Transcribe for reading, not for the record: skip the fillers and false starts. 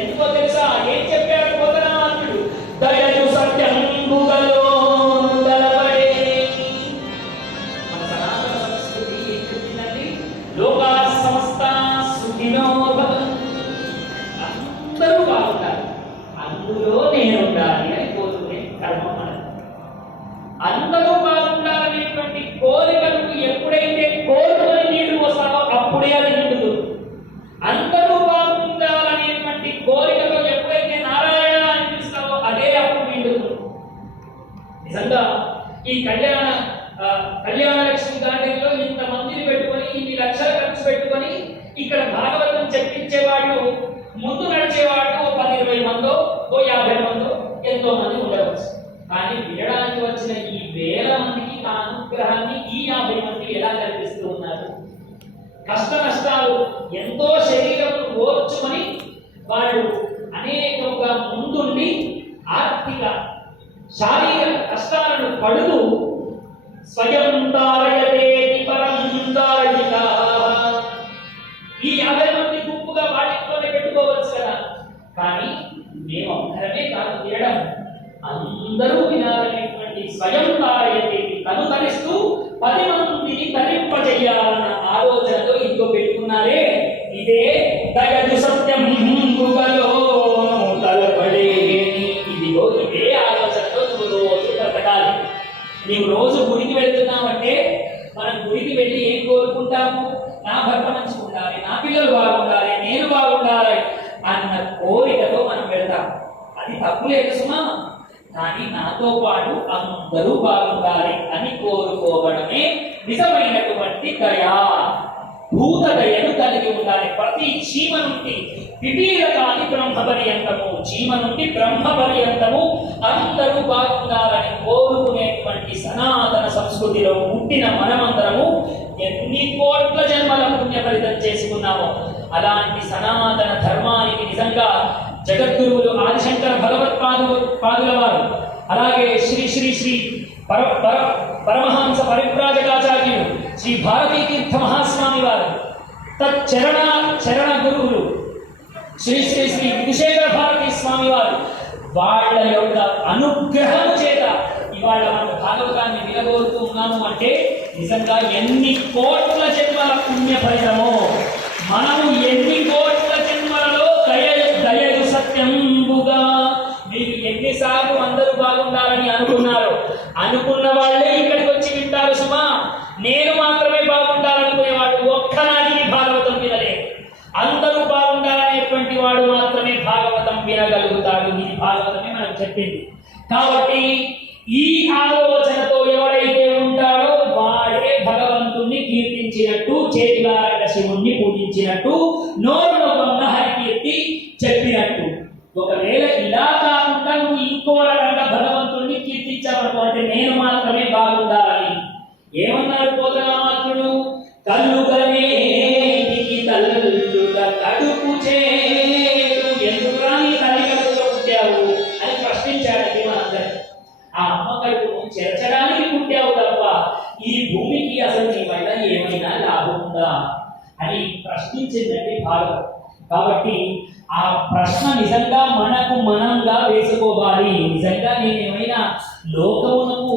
ఎందుకో తెలుసా? ఏం చెప్పాడు పోతనామాత్రుడు? దయయు సత్యంబుగలో తలబడే. మన సనాతన సంస్కృతి ఏం చెప్పిందండి? లోకా సమస్తా సుఖినో భవంతు. అందరూ బాగుండాలి, అందులో నేను ఉండాలి అని కోరుకునే కర్మ మనది. అందరూ బాగుండాలనేటువంటి కోరికను ఎప్పుడైతే కోరుకొని నీళ్లు వస్తావో అప్పుడే అది నిండుతుంది. అందరూ బాగుండాలనేటువంటి కోరికతో ఎప్పుడైతే నారాయణ అనిపిస్తావో అదే అప్పుడు నిండుతుంది. నిజంగా ఈ కళ్యాణ లక్ష్మి గార్డెన్లో ఇంతమందిని పెట్టుకొని ఇన్ని లక్షల ఖర్చు పెట్టుకొని ఇక్కడ భాగవతం చెప్పించేవాళ్ళు, ముందు నడిచేవాళ్ళు 10-20 మందో 50 మందో ఎంతో మంది ఉండవచ్చు. కానీ వినడానికి వచ్చిన ఈ వేల మందికి ఆ అనుగ్రహాన్ని ఈ 50 మంది ఎలా కల్పిస్తూ ఉన్నారు? కష్ట నష్టాలు ఎంతో శరీరం ఓర్చుకొని వాళ్ళు అనేకంగా ముందుండి ఆర్థిక శారీరక కష్టాలను పడుతూ స్వయం తారయతే పరం తారయిత. ఈ 50 మంది గుంపుగా వాటితోనే పెట్టుకోవచ్చు కదా. కానీ మేము అందరమే కాదు వినడం, అందరూ వినాలనేటువంటి స్వయం తారయతే తను తరిస్తూ 10 మందిని తరింపజేయాలన్న ఆలోచనతో ఇంకో పెట్టుకున్నారే. ఇదే దయయు సత్యంబుగలో తలబడే. ఇదిగో ఇదే ఆలోచనతో నువ్వు రోజు బ్రతకాలి. నీవు రోజు గుడికి వెళ్తున్నావంటే మనం గుడికి వెళ్ళి ఏం కోరుకుంటాము? నా భర్త మంచిగా ఉండాలి, నా పిల్లలు బాగుండాలి, నేను బాగుండాలి అన్న కోరికతో మనం వెళ్తాం. అది తప్పు లేదు సుమా. కానీ నాతో పాటు అందరూ బాగుండాలి అని కోరుకోవడమే నిజమైనటువంటి దయా. భూత దయను కలిగి ఉండాలి. ప్రతి చీమ నుండి పిపీలకాని బ్రహ్మ పర్యంతము, చీమ నుండి బ్రహ్మ పర్యంతము అందరూ బాగుండాలని కోరుకునేటువంటి సనాతన సంస్కృతిలో పుట్టిన మనమందరము ఎన్ని కోట్ల జన్మల పుణ్య ఫలితం చేసుకున్నామో అలాంటి సనాతన ధర్మానికి నిజంగా జగద్గురువులు ఆదిశంకర భగవత్పాదుల వారు, అలాగే శ్రీ శ్రీ శ్రీ పరమహంస పరివ్రాజకాచార్యులు శ్రీ భారతీ తీర్థ మహాస్వామి వారు, చరణ గురువులు శ్రీ శ్రీ శ్రీ విధుశేఖర భారతీ స్వామి వారు, వాళ్ళ యొక్క అనుగ్రహం చేత ఇవాళ మనం భాగవతాన్ని వినబోతూ ఉన్నాము అంటే నిజంగా ఎన్ని కోట్ల జన్మల పుణ్య ఫలితమో. మనము ఎన్ని కోట్ల జన్మలలో దయయు సత్యంబుగా మీరు ఎన్నిసార్లు అందరూ బాగుండాలని అనుకున్న వాళ్ళే ఇక్కడికి వచ్చి వింటారు సుమా. నేను మాత్రమే బాగుండాలనుకునేవాడు ఒక్కనాటికి భాగవతం వినలేదు. అందరూ బాగుండాలనేటువంటి వాడు మాత్రమే భాగవతం వినగలుగుతాడు. ఇది భాగవతమే మనం చెప్పింది. కాబట్టి ఈ ఆలోచనతో ఎవరైతే ఉంటాడో వాడే భగవంతుణ్ణి కీర్తించినట్టు, చేతులారా శివుణ్ణి పూజించినట్టు, నోరులో ఉన్న హరికీర్తి చెప్పినట్టు. ఒకవేళ ఇలా కాకుండా నువ్వు ఇంకో రకంగా భగవంతుణ్ణి కీర్తించావనుకో అంటే నేను మాత్రమే బాగుండాలని ఏమన్నారు పోతనామాత్రుడు? కల్లుగనేటికి తల్లుల కడుపు చేరు, ఎందుకురా నీ తల్లి కడుపులో పుట్టావు అని ప్రశ్నించాడండి మనందరి. ఆ అమ్మ కడుపును చేర్చడానికి పుట్టావు తప్ప ఈ భూమికి అసలు నీ వల్ల ఏమైనా లాభం ఉందా అని ప్రశ్నించిందండి భారతం. కాబట్టి ఆ ప్రశ్న నిజంగా మనకు మనంగా వేసుకోవాలి. నిజంగా నేనేమైనా లోకమునకు